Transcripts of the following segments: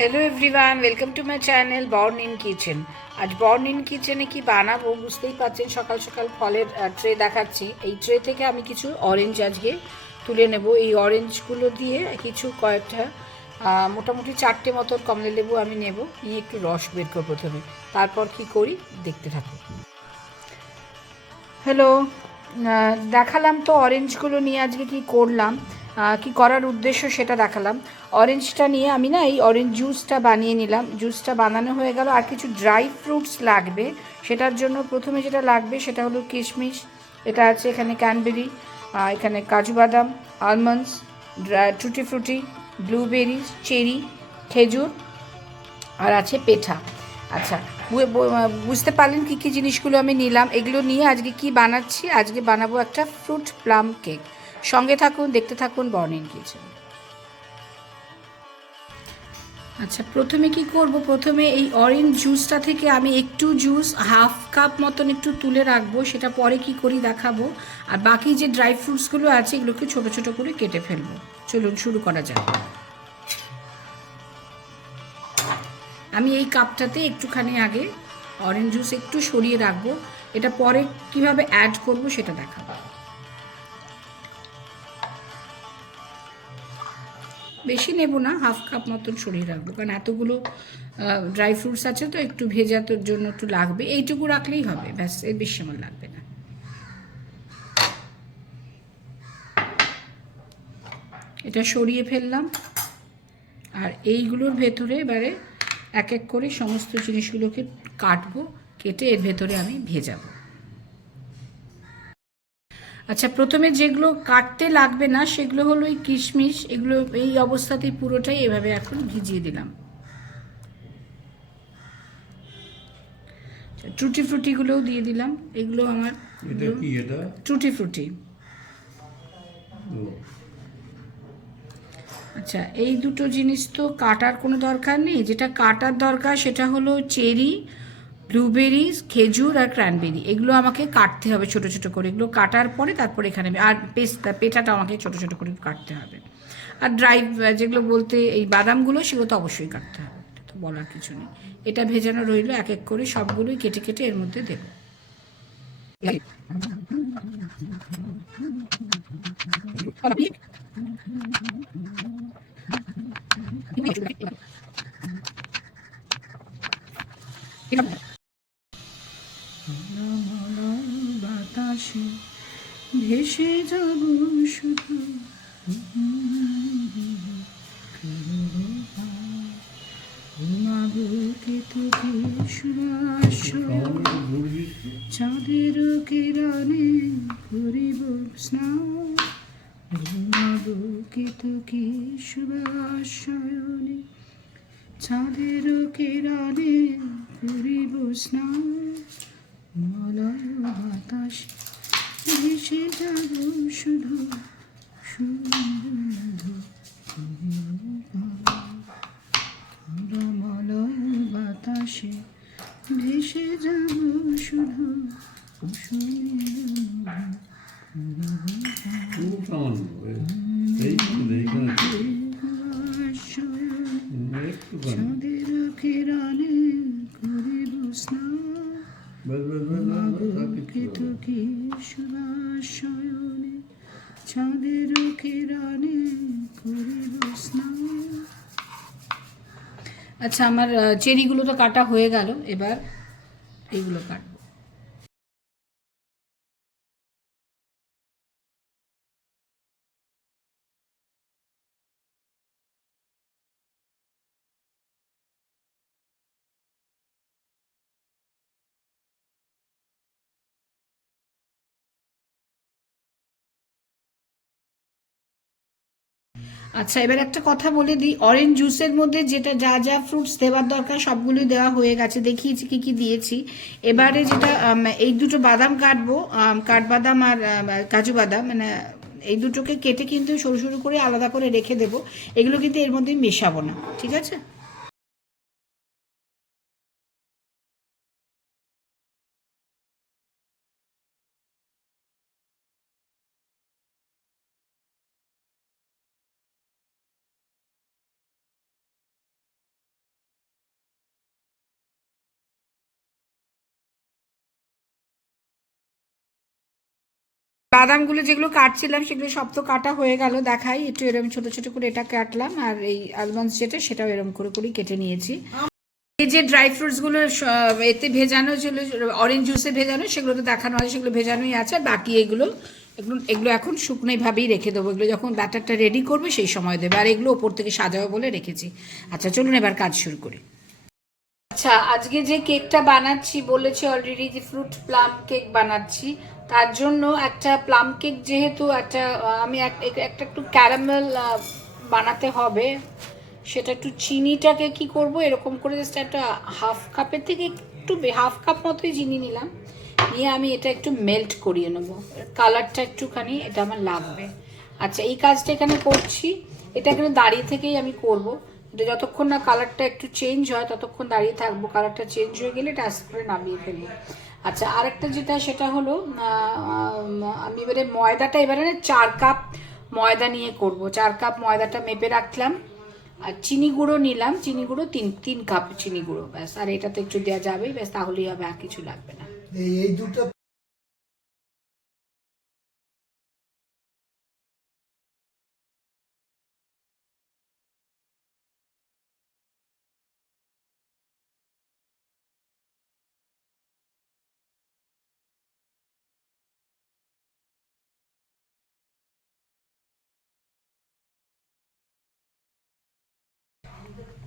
Hello everyone, welcome to my channel born in kitchen. আজ born in কিচেনে কি বানাবো বুঝতেই পারছেন, সকাল সকাল ফলের ট্রে দেখাচ্ছি। এই ট্রে থেকে আমি কিছু অরেঞ্জ আজকে তুলে নেব। এই অরেঞ্জগুলো দিয়ে কিছু কয়েকটা মোটামুটি 4টে মতন কমলা লেবু আমি নেব, নিয়ে একটু রস বের করবো প্রথমে, তারপর কি করি দেখতে থাকো। হ্যালো, দেখালাম তো অরেঞ্জগুলো নিয়ে আজকে কি করলাম, কি করার উদ্দেশ্য সেটা দেখালাম। অরেঞ্জটা নিয়ে আমি না এই অরেঞ্জ জুসটা বানিয়ে নিলাম। জুসটা বানানো হয়ে গেল। আর কিছু ড্রাই ফ্রুটস লাগবে। সেটার জন্য প্রথমে যেটা লাগবে সেটা হলো কিশমিশ, এটা আছে এখানে ক্যানবেরি, এখানে কাজু বাদাম, আলমন্ডস, টুটি ফ্রুটি, ব্লুবেরি, চেরি, খেজুর, আর আছে পেঠা। আচ্ছা, বুঝতে পারলেন কী কী জিনিসগুলো আমি নিলাম। এগুলো নিয়ে আজকে কি বানাচ্ছি, আজকে বানাবো একটা ফ্রুট প্লাম কেক। সঙ্গে থাকুন, দেখতে থাকুন বর্ন ইন কিচেন। আচ্ছা, প্রথমে কি করব, প্রথমে এই অরেঞ্জ জুসটা থেকে আমি একটু জুস হাফ কাপ মতন একটু তুলে রাখবো, সেটা পরে কি করি দেখাবো। আর বাকি যে ড্রাই ফ্রুটসগুলো আছে এগুলোকে ছোট ছোট করে কেটে ফেলবো। চলুন শুরু করা যাক। আমি এই কাপটাতে একটুখানি আগে অরেঞ্জ জুস একটু সরিয়ে রাখবো, এটা পরে কিভাবে অ্যাড করব সেটা দেখাবো। বেশি নেব না, হাফ কাপ মতন সরিয়ে রাখবো, কারণ এতগুলো ড্রাই ফ্রুটস আছে তো একটু ভেজানোর জন্য একটু লাগবে। এইটুকু রাখলেই হবে, ব্যাস, এর বেশি আমার লাগবে না। এটা সরিয়ে ফেললাম। আর এইগুলোর ভেতরে এবারে এক এক করে সমস্ত জিনিসগুলোকে কাটবো, কেটে এর ভেতরে আমি ভেজাবো। আচ্ছা, প্রথমে যেগুলো কাটতে লাগবে না সেগুলো হলো এই কিশমিশ। এগুলো এই অবস্থাতেই পুরোটাই এভাবে এখন ভিজিয়ে দিলাম। টুটি ফ্রুটিগুলোও দিয়ে দিলাম। এগুলো আমার টুটি ফ্রুটি। আচ্ছা, এই দুটো জিনিস তো কাটার কোনো দরকার নেই। যেটা কাটার দরকার সেটা হলো চেরি, ব্লুবেরিজ, খেজুর আর ক্র্যানবেরি। এগুলো আমাকে কাটতে হবে ছোট ছোট করে। এগুলো কাটার পরে তারপর এখানে আর পেটাটা আমাকে ছোট ছোট করে কাটতে হবে। আর ড্রাই যেগুলো বলতে এই বাদামগুলো, সেগুলো তো অবশ্যই কাটতে হবে, এটা তো বলার কিছু নেই। এটা ভেজানো রইলো, এক এক করে সবগুলোই কেটে কেটে এর মধ্যে দেবো। বাতাসে ভেসে যাব শুধু, বুকে তোকে সুবাস, চাঁদের কিরণে করিব স্নান, বুকে তোকে সুবাস শয়নে, চাঁদের কিরণে করিব স্নান, মলয় বাতাস ভেসে যাব শুধু, সুন্দর মলয় বাতাসে ভেসে যাব শুধু, চাঁদের কিরণে করিব স্নান, বুকে তোকে সুবাস শয়নে, চাঁদের কিরণে করিব স্নান। আচ্ছা, আমার চেরিগুলো তো কাটা হয়ে গেল, এবার এইগুলো কাটবো। আচ্ছা, এবার একটা কথা বলে দিই, অরেঞ্জ জুসের মধ্যে যেটা যা যা ফ্রুটস দেওয়ার দরকার সবগুলোই দেওয়া হয়ে গেছে, দেখিয়েছি কী কী দিয়েছি। এবারে যেটা এই দুটো বাদাম কাটবো, কাঠবাদাম আর কাজু বাদাম, মানে এই দুটোকে কেটে কিন্তু সরু সরু করে আলাদা করে রেখে দেবো। এগুলো কিন্তু এর মধ্যে মেশাবো না, ঠিক আছে। বাদামগুলো যেগুলো কাটছিলাম সেগুলো সব তো কাটা হয়ে গেল, দেখাই একটু এরকম ছোটো ছোটো করে এটা কাটলাম, আর এই আলমন্ডস যেটা সেটাও এরকম করে করেই কেটে নিয়েছি। এই যে ড্রাই ফ্রুটসগুলো এতে ভেজানো ছিল, অরেঞ্জ জুসে ভেজানো, সেগুলো তো দেখানো হয়, সেগুলো ভেজানোই আছে। বাকি এগুলো এগুলো এখন শুকনোভাবেই রেখে দেবো, এগুলো যখন ব্যাটারটা রেডি করবে সেই সময় দেবে, আর এগুলো ওপর থেকে সাজাবো বলে রেখেছি। আচ্ছা চলুন এবার কাজ শুরু করি। আচ্ছা আজকে যে কেকটা বানাচ্ছি বলেছি অলরেডি যে ফ্রুট প্লাম কেক বানাচ্ছি, তার জন্য একটা প্লাম কেক যেহেতু একটা আমি একটা একটু ক্যারামেল বানাতে হবে, সেটা একটু চিনিটাকে কি করব এরকম করে জাস্ট একটা হাফ কাপের থেকে একটু হাফ কাপ মতোই চিনি নিলাম, নিয়ে আমি এটা একটু মেল্ট করিয়ে নেবো, কালারটা একটুখানি এটা আমার লাগবে। আচ্ছা এই কাজটা এখানে করছি, এটা এখানে দাঁড়িয়ে থেকেই আমি করব, এটা যতক্ষণ না কালারটা একটু চেঞ্জ হয় ততক্ষণ দাঁড়িয়ে থাকবো, কালারটা চেঞ্জ হয়ে গেলে এটা আস্তে করে নামিয়ে ফেলবো। আচ্ছা আরেকটা যেটা সেটা হলো আমি এবারে ময়দাটা এবারে 4 কাপ ময়দা নিয়ে করব। 4 কাপ ময়দাটা মেপে রাখলাম, আর চিনি গুঁড়ো নিলাম, চিনি গুঁড়ো 3 কাপ চিনি গুঁড়ো, ব্যাস। আর এটাতে একটু দেওয়া যাবেই, ব্যাস, তাহলেই হবে, আর কিছু লাগবে না। এই দুটো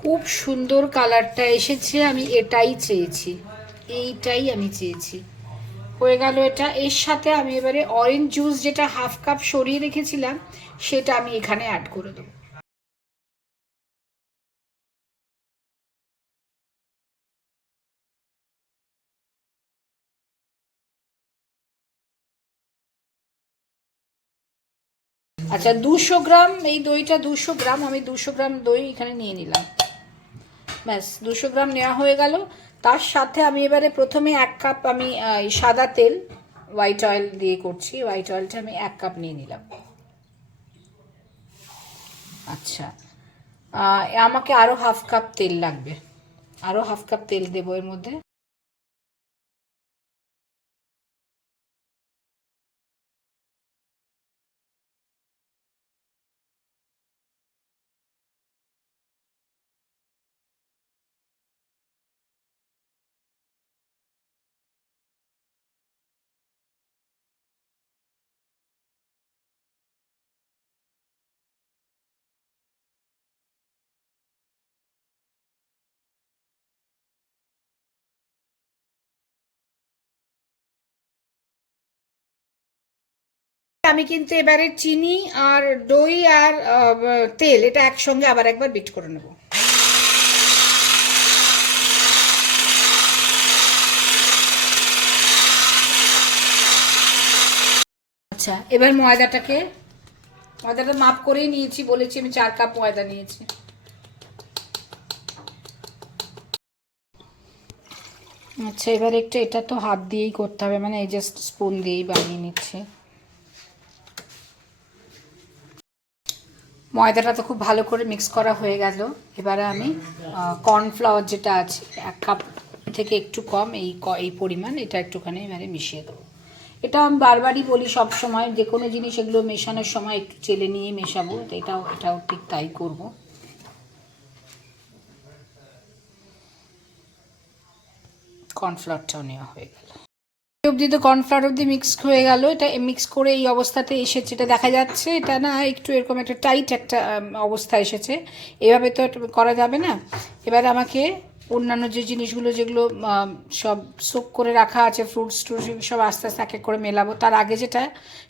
খুব সুন্দর কালারটা এসেছে, আমি এটাই চেয়েছি, এইটাই আমি চেয়েছি। হয়ে গেল এটা। এর সাথে আমি এবারে অরেঞ্জ জুস যেটা হাফ কাপ সরিয়ে রেখেছিলাম সেটা আমি এখানে অ্যাড করে দেবো। আচ্ছা 200 গ্রাম এই দইটা, 200 গ্রাম, আমি 200 গ্রাম দই এখানে নিয়ে নিলাম, ব্যাস 200 গ্রাম নেওয়া হয়ে গেল। তার সাথে আমি এবারে প্রথমে 1 কাপ আমি সাদা তেল, হোয়াইট অয়েল দিয়ে করছি, হোয়াইট অয়েলটা আমি 1 কাপ নিয়ে নিলাম। আচ্ছা আমাকে আরও হাফ কাপ তেল লাগবে, আরও হাফ কাপ তেল দেবো এর মধ্যে। আমি কিন্তু এবারে চিনি আর দই আর তেল এটা একসঙ্গে আবার একবার বিট করে নেব। আচ্ছা এবার ময়দাটা মাপ করেই নিয়েছি, বলেছি আমি 4 কাপ ময়দা নিয়েছি। আচ্ছা এবার একটু এটা তো হাত দিয়েই করতে হবে, মানে এই জাস্ট স্পুন দিয়েই বানিয়ে নিচ্ছি। ময়দাটা তো খুব ভালো করে মিক্স করা হয়ে গেল, এবারে আমি কর্নফ্লাওয়ার যেটা আছে 1 কাপ থেকে একটু কম, এই পরিমাণ এটা একটুখানি এবারে মিশিয়ে দেবো। এটা আমি বারবারই বলি, সব সময় যে কোনো জিনিস এগুলো মেশানোর সময় একটু চেলে নিয়ে মেশাবো, তো এটাও ঠিক তাই করব। কর্নফ্লাওয়ারটাও নেওয়া হয়ে গেল, অবধি তো কর্নফ্লাওয়ার অবধি মিক্স হয়ে গেল, এটা মিক্স করে এই অবস্থাতে এসেছে, এটা দেখা যাচ্ছে, এটা না একটু এরকম একটা টাইট একটা অবস্থা এসেছে, এভাবে তো করা যাবে না। এবার আমাকে অন্যান্য যে জিনিসগুলো যেগুলো সব সোক করে রাখা আছে, ফ্রুটস ট্রুটস সব আস্তে আস্তে এক এক করে মেলাবো। তার আগে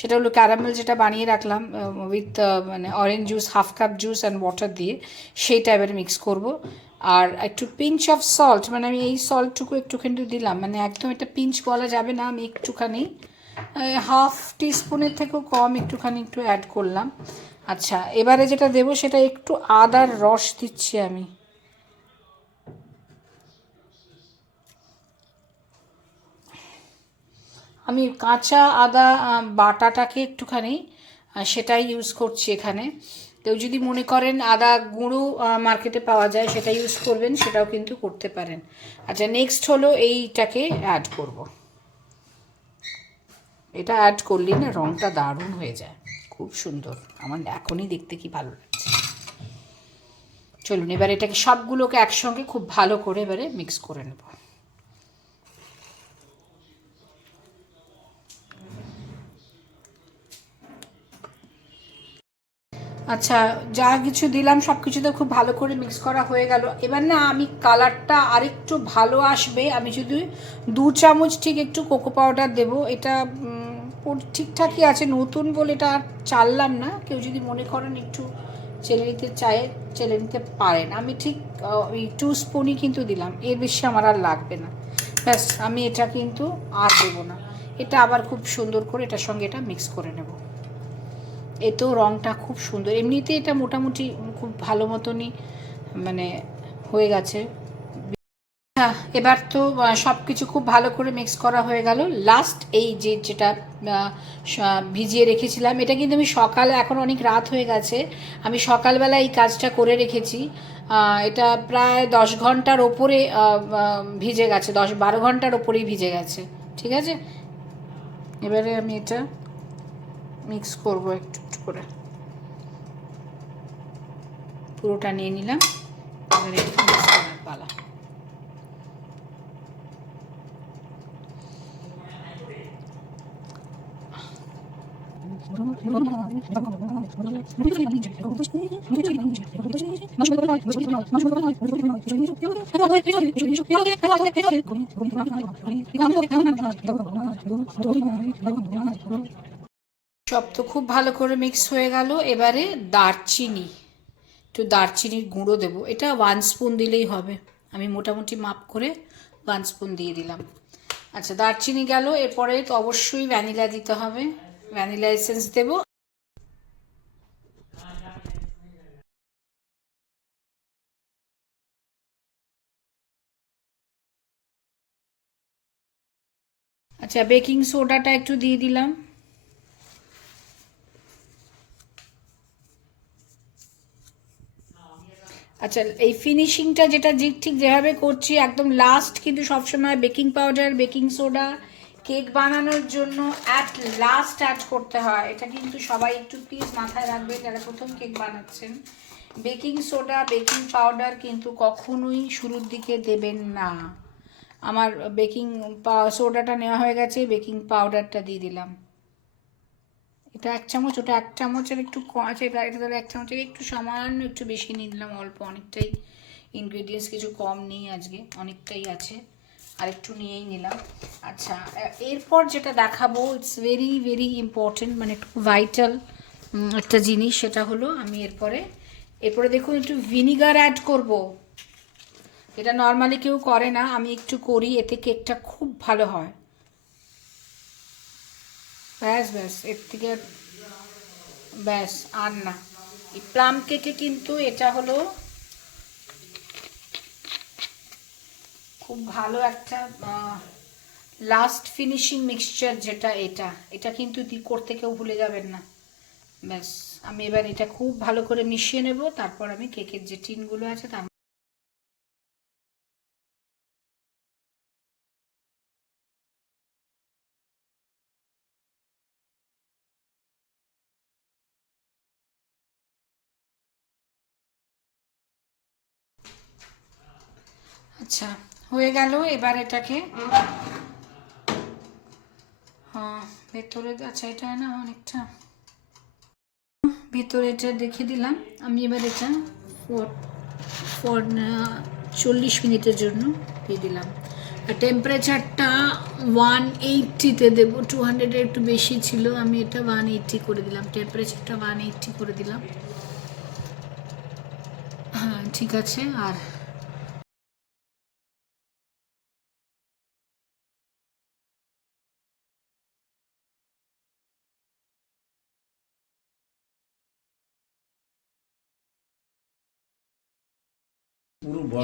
সেটা হলো ক্যারামেল যেটা বানিয়ে রাখলাম উইথ মানে orange juice, half cup juice and water দিয়ে, সেইটা এবারে মিক্স করব। আর একটু পিঞ্চ অফ সল্ট, মানে আমি এই সল্টটুকু একটুখানি দিলাম, মানে একদম এটা পিঞ্চ বলা যাবে না, আমি একটুখানি হাফ টিস্পুনের থেকেও কম একটুখানি একটু অ্যাড করলাম। আচ্ছা এবারে যেটা দেবো সেটা একটু আদার রস দিচ্ছি আমি কাঁচা আদা বাটাটাকে একটুখানি সেটাই ইউজ করছি এখানে। কেউ যদি মনে করেন আদা গুঁড়ো মার্কেটে পাওয়া যায় সেটা ইউজ করবেন, সেটাও কিন্তু করতে পারেন। আচ্ছা নেক্সট হলো এইটাকে অ্যাড করব, এটা অ্যাড করলে না রঙটা দারুণ হয়ে যায়, খুব সুন্দর। আমার এখনই দেখতে কি ভালো লাগছে। চলুন এবার এটাকে সবগুলোকে একসঙ্গে খুব ভালো করে এবারে মিক্স করে নেব। আচ্ছা, যা কিছু দিলাম সব কিছুতে খুব ভালো করে মিক্স করা হয়ে গেল। এবার না আমি কালারটা আরেকটু ভালো আসবে, আমি যদি 2 চামচ ঠিক একটু কোকো পাউডার দেবো। এটা ঠিকঠাকই আছে, নতুন বলে এটা আর চাললাম না। কেউ যদি মনে করেন একটু চেলে নিতে চায় চেলে নিতে পারেন। আমি ঠিক ওই 2 স্পুনই কিন্তু দিলাম, এর বেশি আমার আর লাগবে না। ব্যাস, আমি এটা কিন্তু আর দেবো না। এটা আবার খুব সুন্দর করে এটার সঙ্গে এটা মিক্স করে নেব। এতেও রঙটা খুব সুন্দর, এমনিতে এটা মোটামুটি খুব ভালো মতনই মানে হয়ে গেছে। হ্যাঁ, এবার তো সব কিছু খুব ভালো করে মিক্স করা হয়ে গেল। লাস্ট এই যেটা ভিজিয়ে রেখেছিলাম, এটা কিন্তু আমি সকালে, এখন অনেক রাত হয়ে গেছে, আমি সকালবেলা এই কাজটা করে রেখেছি। এটা প্রায় 10 ঘন্টার ওপরে ভিজে গেছে, 10-12 ঘন্টার ওপরেই ভিজে গেছে। ঠিক আছে, এবারে আমি এটা মিক্স করব একটু একটু করে, পুরোটা নিয়ে নিলাম। এবারে একটু মিক্স করার পালা। সব তো খুব ভালো করে মিক্স হয়ে গেল। এবারে দারচিনি, একটু দারচিনির গুঁড়ো দেবো। এটা 1 স্পুন দিলেই হবে, আমি মোটামুটি মাপ করে 1 স্পুন দিয়ে দিলাম। আচ্ছা, দারচিনি গেল। এরপরে তো অবশ্যই ভ্যানিলা দিতে হবে, ভ্যানিলা এসেন্স দেবো। আচ্ছা, বেকিং সোডাটা একটু দিয়ে দিলাম। আচ্ছা, এই ফিনিশিংটা যেটা ঠিক যেভাবে করছি একদম লাস্ট, কিন্তু সবসময় baking powder, baking soda cake বানানোর জন্য অ্যাট লাস্ট অ্যাড করতে হয়। এটা কিন্তু সবাই একটু প্লিজ মাথায় রাখবে যারা প্রথম কেক বানাচ্ছেন। বেকিং সোডা, বেকিং পাউডার কিন্তু কখনোই শুরুর দিকে দেবেন না। আমার বেকিং সোডাটা নেওয়া হয়ে গেছে, বেকিং পাউডারটা দিয়ে দিলাম। এটা 1 চামচ, ওটা 1 চামচের একটু কম আছে, এটা তাহলে 1 চামচের একটু সামান্য একটু বেশি নিয়ে নিলাম, অল্প, অনেকটাই ইনগ্রেডিয়েন্টস কিছু কম নেই আজকে, অনেকটাই আছে, আর একটু নিয়েই নিলাম। আচ্ছা, এরপর যেটা দেখাবো, ইটস ভেরি ভেরি ইম্পর্টেন্ট, মানে একটু ভাইটাল একটা জিনিস, সেটা হলো আমি এরপরে দেখুন একটু ভিনিগার অ্যাড করব। এটা নর্মালি কেউ করে না, আমি একটু করি, এতে কেকটা খুব ভালো হয়। ব্যাস ব্যাস, এর থেকে ব্যাস আর না। এই প্লাম কেকে কিন্তু এটা হলো খুব ভালো একটা লাস্ট ফিনিশিং মিক্সচার, যেটা এটা কিন্তু করতে কেউ ভুলে যাবেন না। ব্যাস, আমি এবার এটা খুব ভালো করে মিশিয়ে নেব, তারপর আমি কেকের যে টিনগুলো আছে তার আচ্ছা হয়ে গেল। এবার এটাকে ভেতরে, আচ্ছা এটা না অনেকটা ভেতরে এটা রেখে দিলাম। আমি এবার এটা ফর 40 মিনিটের জন্য দিয়ে দিলাম। আর টেম্পারেচারটা 180-তে দেবো, 200-এর একটু বেশি ছিল, আমি এটা 180 করে দিলাম, টেম্পারেচারটা 180 করে দিলাম। হ্যাঁ ঠিক আছে। আর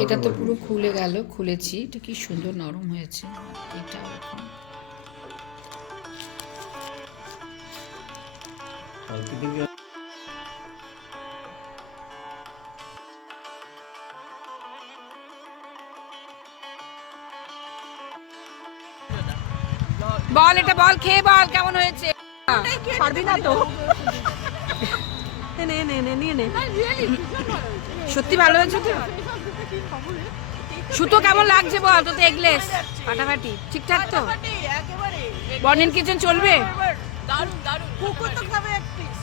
এটা তো পুরো খুলে গেল, খুলেছি, এটা কি সুন্দর নরম হয়েছে। এটা এখন বল এটা বল, খেয়ে বল কেমন হয়েছে। পারবি না তো? নে নে নে নিয়ে নে। সত্যি ভালো হয়েছে তো? সুতো কেমন লাগছে বল, তো এগলেস ফাটাফাটি ঠিকঠাক তো? বর্নিন কিচেন চলবে? দারুণ দারুণ। কুকু তো খাবে এক পিস।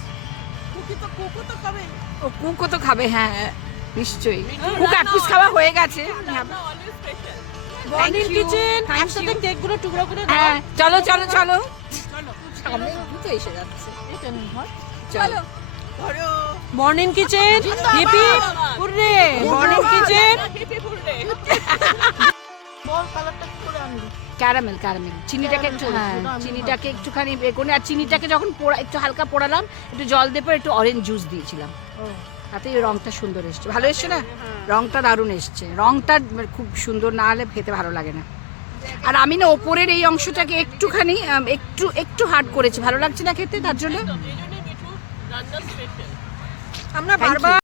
কুকু তো খাবে। ও কুকও তো খাবে, হ্যাঁ নিশ্চয়ই। কুক এক পিস খাওয়া হয়ে গেছে। বর্নিন কিচেন একসাথে কেকগুলো টুকরো করে দাও। হ্যাঁ চলো চলো চলো সামনে তো এসে যাচ্ছে। চলো morning kitchen hip hooray. Morning kitchen বল কালারটা কি করে আনবি? ক্যারামেল ক্যারামেল চিনিটাকে একটু, হ্যাঁ চিনিটাকে একটুখানি বেগুনে, আর চিনিটাকে যখন একটু হালকা পোড়ালাম একটু জল দিয়ে পরে একটু অরেঞ্জ জুস দিয়েছিলাম, তাতে এই রংটা সুন্দর এসছে। ভালো এসছে না? রংটা দারুণ এসছে, রংটা খুব সুন্দর না হলে খেতে ভালো লাগে না। আর আমি না ওপরের এই অংশটাকে একটুখানি একটু হার্ড করেছি, ভালো লাগছে না খেতে, তার জন্য। আমরা বারবার